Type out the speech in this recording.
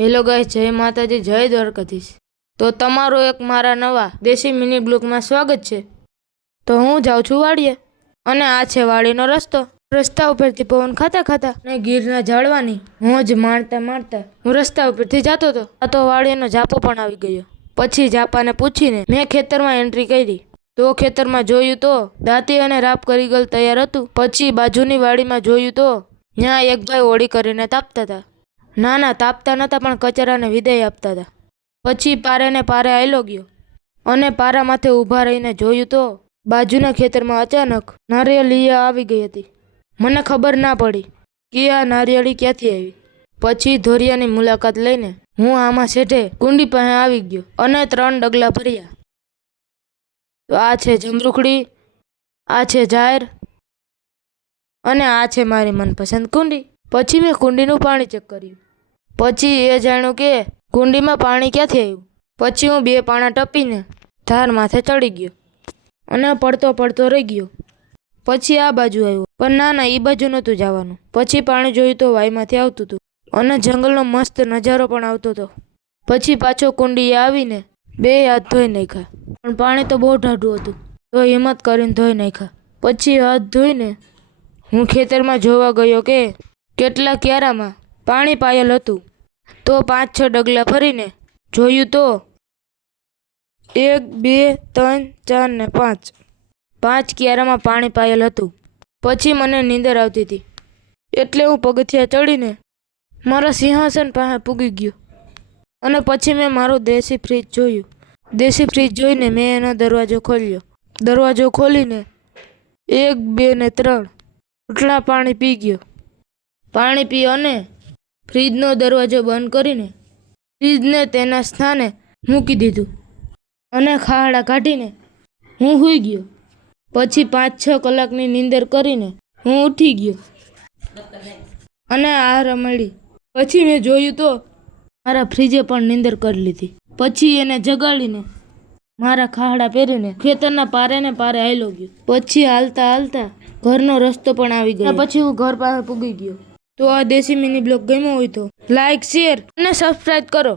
Hello guys, જય માતાજી, જય દ્વારકાધીશ। તો તમારો એક મારા નવા દેશી મિની બ્લોગમાં સ્વાગત છે। તો હું જાઉં છું વાડીએ, અને આ છે વાડીનો રસ્તો। રસ્તા ઉપરથી પવન ખાતા ખાતા ને ગીરના ઝાડવાની મોજ માણતા માણતા હું રસ્તા ઉપરથી જતો હતો। આ તો વાડીનો જાપો પણ આવી ગયો। પછી જાપાને પૂછીને મેં ખેતરમાં એન્ટ્રી કરી। તો ખેતરમાં જોયું તો દાંતી અને રાપ કરી ગલ તૈયાર હતું। પછી બાજુની વાડીમાં જોયું તો ત્યાં એક ભાઈ હોળી કરીને તાપતા હતા। ના તાપતા નતા, પણ કચરાને વિદાય આપતા હતા। પછી પારે ને પારે આયલો ગયો, અને પારા માથે ઊભા રહીને જોયું તો બાજુના ખેતરમાં અચાનક નારિયેળી આવી ગઈ હતી। મને ખબર ના પડી કે આ નારિયેળી ક્યાંથી આવી। પછી ધોરિયાની મુલાકાત લઈને હું આમાં શેઠે કુંડી પાસે આવી ગયો અને 3 ડગલા ભર્યા। તો આ છે જમરૂખડી, આ છે જાહેર, અને આ છે મારી મનપસંદ કુંડી। પછી મેં કુંડીનું પાણી ચેક કર્યું। પછી એ જાણ્યું કે કુંડીમાં પાણી ક્યાંથી આવ્યું। પછી હું 2 પાણા ટપીને ધાર માથે ચડી ગયો અને પડતો પડતો રહી ગયો। પછી આ બાજુ આવ્યો, પણ ના એ બાજુ નહોતું જવાનું। પછી પાણી જોયું તો વાયમાંથી આવતું હતું, અને જંગલનો મસ્ત નજારો પણ આવતો હતો। પછી પાછો કુંડીએ આવીને 2 હાથ ધોઈ નાખ્યા, પણ પાણી તો બહુ ટાઢું હતું, તો હિંમત કરીને ધોઈ નાખ્યા। પછી હાથ ધોઈને હું ખેતરમાં જોવા ગયો કે કેટલા ક્યારામાં પાણી પાયેલ હતું। તો 5-6 ડગલા ફરીને જોયું તો 1 2 3 4 ને 5 ક્યારામાં પાણી પાયેલ હતું। પછી મને નીંદર આવતી હતી, એટલે હું પગથિયા ચડીને મારા સિંહાસન પાસે પૂગી ગયો, અને પછી મેં મારું દેશી ફ્રીજ જોયું। દેશી ફ્રીજ જોઈને મેં એનો દરવાજો ખોલ્યો। દરવાજો ખોલીને 1 2 ને 3 ઘૂંટણા પાણી પી ગયો। પાણી પી અને ફ્રીજનો દરવાજો બંધ કરીને ફ્રીજને તેના સ્થાને મૂકી દીધું, અને ખાડા કાઢીને હું સૂઈ ગયો। પછી 5-6 કલાકની નીંદર કરીને હું ઉઠી ગયો અને આ રમડી। પછી મેં જોયું તો મારા ફ્રીજે પણ નીંદર કરી લીધી। પછી એને જગાડીને મારા ખાડા પહેરીને ખેતરના પારે ને પારે આયલો ગયો। પછી હાલતા હાલતા ઘરનો રસ્તો પણ આવી ગયો। પછી હું ઘર પાસે પૂગી ગયો। તો આ દેશી મિની બ્લોગ ગમ્યો હોય તો લાઈક, શેર અને સબસ્ક્રાઈબ કરો।